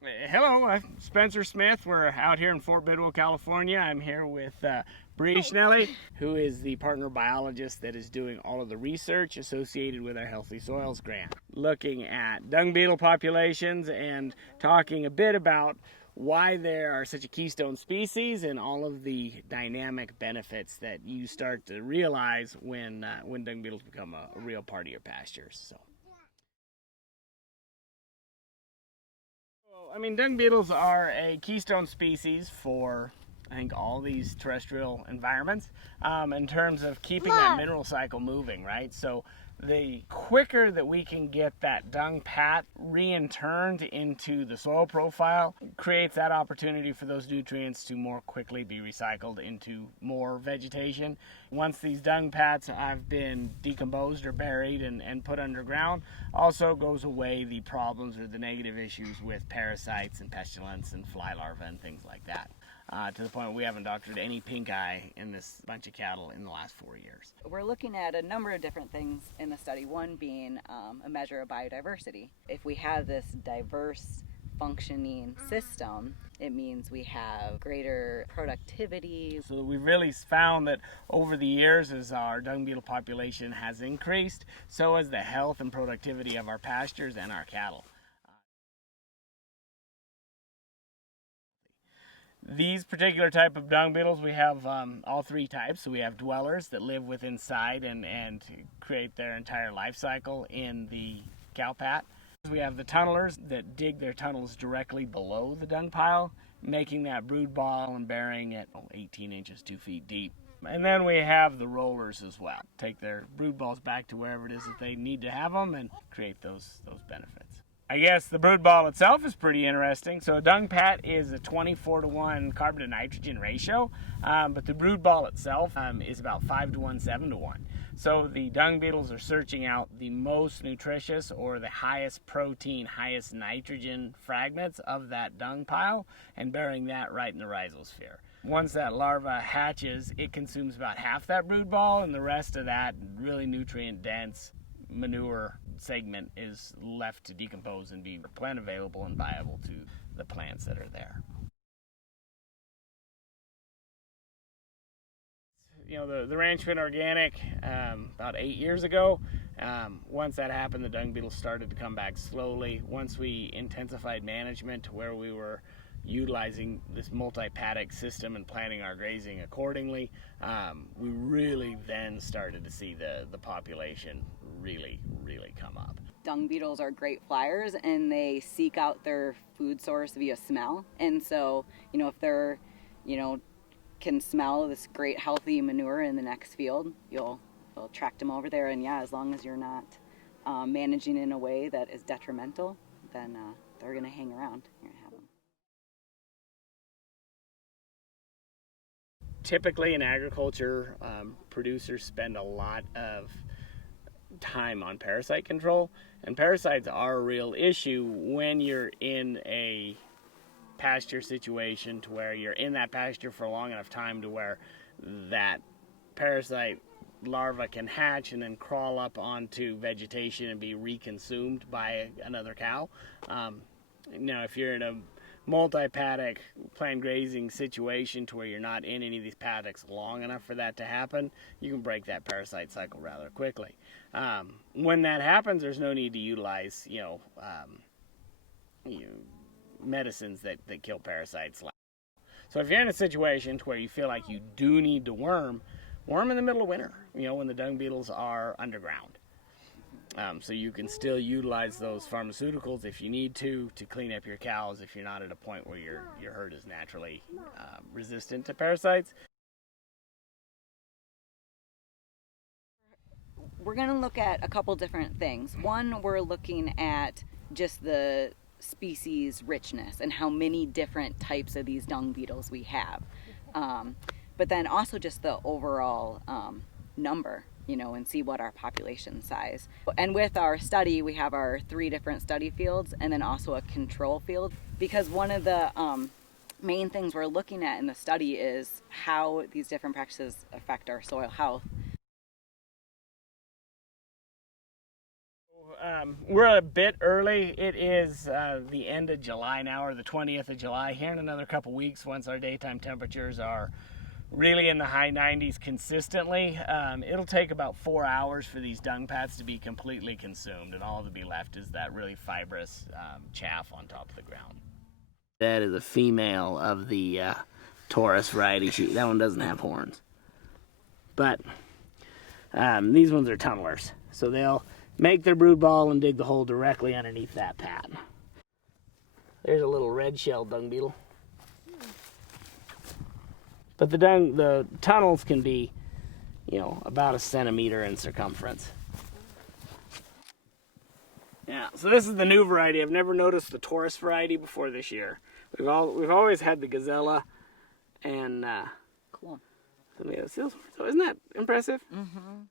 Hello, I'm Spencer Smith. We're out here in Fort Bidwell, California. I'm here with Bree Schnelle, who is the partner biologist that is doing all of the research associated with our Healthy Soils grant, looking at dung beetle populations and talking a bit about why they are such a keystone species and all of the dynamic benefits that you start to realize when dung beetles become a real part of your pastures. Dung beetles are a keystone species for, I think, all these terrestrial environments in terms of keeping that mineral cycle moving, right? So the quicker that we can get that dung pat re-interned into the soil profile creates that opportunity for those nutrients to more quickly be recycled into more vegetation. Once these dung pats have been decomposed or buried and put underground, also goes away the problems or the negative issues with parasites and pestilence and fly larvae and things like that. To the point where we haven't doctored any pink eye in this bunch of cattle in the last 4 years. We're looking at a number of different things in the study, one being a measure of biodiversity. If we have this diverse functioning system, it means we have greater productivity. So we've really found that over the years, as our dung beetle population has increased, so has the health and productivity of our pastures and our cattle. These particular type of dung beetles, we have all three types. So we have dwellers that live within inside and create their entire life cycle in the cow pat. We have the tunnelers that dig their tunnels directly below the dung pile, making that brood ball and burying it 18 inches, 2 feet deep. And then we have the rollers as well. Take their brood balls back to wherever it is that they need to have them and create those benefits. I guess the brood ball itself is pretty interesting. So a dung pat is a 24-to-1 carbon to nitrogen ratio, but the brood ball itself is about 5-to-1, 7-to-1. So the dung beetles are searching out the most nutritious or the highest protein, highest nitrogen fragments of that dung pile and burying that right in the rhizosphere. Once that larva hatches, it consumes about half that brood ball, and the rest of that really nutrient dense manure segment is left to decompose and be plant available and viable to the plants that are there. The ranch went organic about 8 years ago. Once that happened, the dung beetles started to come back slowly. Once we intensified management to where we were utilizing this multi-paddock system and planning our grazing accordingly, we really then started to see the population really come up. Dung beetles are great flyers and they seek out their food source via smell. And so, if they're, can smell this great healthy manure in the next field, you'll attract them over there. And yeah, as long as you're not managing in a way that is detrimental, then they're going to hang around. You're going to have them. Typically in agriculture, producers spend a lot of time on parasite control, and parasites are a real issue when you're in a pasture situation to where you're in that pasture for a long enough time to where that parasite larva can hatch and then crawl up onto vegetation and be reconsumed by another cow. Now, if you're in a multi-paddock planned grazing situation to where you're not in any of these paddocks long enough for that to happen, you can break that parasite cycle rather quickly. When that happens, there's no need to utilize medicines that kill parasites. So if you're in a situation to where you feel like you do need to worm in the middle of winter, when the dung beetles are underground. So you can still utilize those pharmaceuticals if you need to clean up your cows if you're not at a point where your herd is naturally resistant to parasites. We're going to look at a couple different things. One, we're looking at just the species richness and how many different types of these dung beetles we have. But then also just the overall number, and see what our population size. And with our study, we have our 3 different study fields and then also a control field, because one of the main things we're looking at in the study is how these different practices affect our soil health. we're a bit early. It is the end of July now, or the 20th of July. Here in another couple weeks, once our daytime temperatures are really in the high 90s consistently, it'll take about 4 hours for these dung pads to be completely consumed, and all that'll be left is that really fibrous chaff on top of the ground. That is a female of the Taurus variety. That one doesn't have horns. But these ones are tunnelers, so they'll make their brood ball and dig the hole directly underneath that pad. There's a little red-shelled dung beetle. But the tunnels can be, about a centimeter in circumference. Yeah, so this is the new variety. I've never noticed the Taurus variety before this year. We've always had the Gazella and Cool. some of the other seals. So isn't that impressive? Mm-hmm.